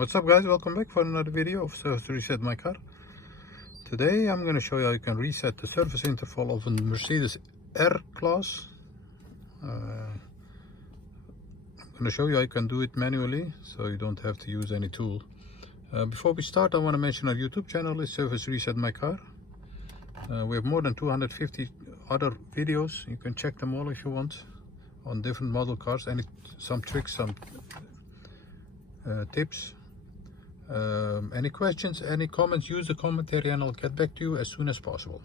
What's up guys, welcome back for another video of Service Reset My Car. Today I'm going to show you how you can reset the service interval of a Mercedes R-Class. I'm going to show you how you can do it manually, so you don't have to use any tool. Before we start, I want to mention our YouTube channel is Service Reset My Car. We have more than 250 other videos. You can check them all if you want on different model cars, some tricks, some tips. Any questions, any comments, use the commentary and I'll get back to you as soon as possible.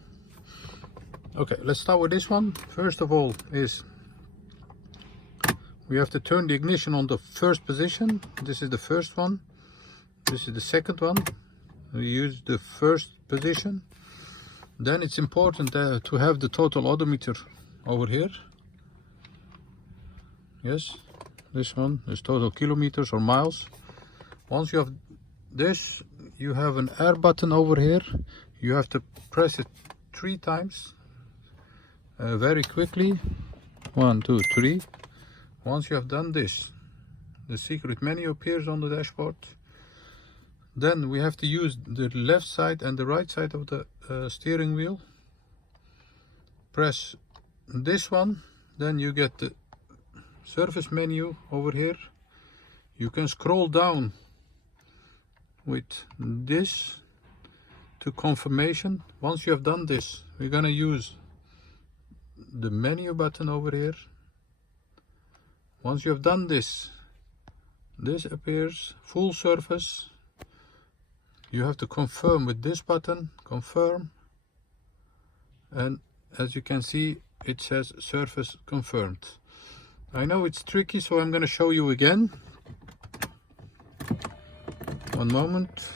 Okay, let's start with this one. First of all is we have to turn the ignition on the first position. This is the first one. This is the second one. We use the first position. Then it's important to have the total odometer over here. Yes, this one is total kilometers or miles. Once you have this, you have an air button over here. You have to press it 3 times very quickly. 1, 2, 3. Once you have done this, the secret menu appears on the dashboard. Then we have to use the left side and the right side of the steering wheel. Press this one, then you get the service menu over here. You can scroll down with this to confirmation. Once you have done this, we're gonna use the menu button over here. Once you have done this, this appears full service. You have to confirm with this button, confirm, and as you can see it says service confirmed. I know it's tricky, so I'm gonna show you again. One moment.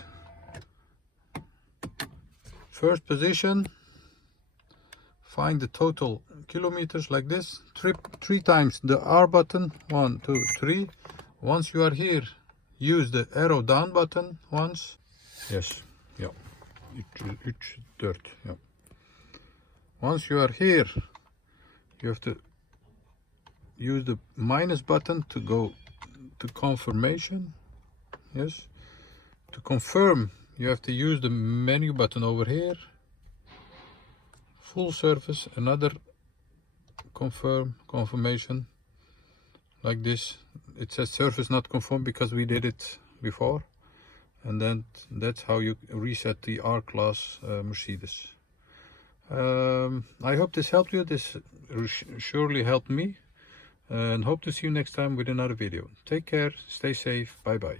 First position, find the total kilometers like this. 3 times the R button. 1, 2, 3. Once you are here, use the arrow down button once. Yes, yeah. 3, 4, yeah. Once you are here, you have to use the minus button to go to confirmation. Yes. To confirm, you have to use the menu button over here. Full service, another confirmation like this. It says service not confirmed because we did it before. And then that's how you reset the R-Class Mercedes. I hope this helped you. This surely helped me. And hope to see you next time with another video. Take care, stay safe, bye bye.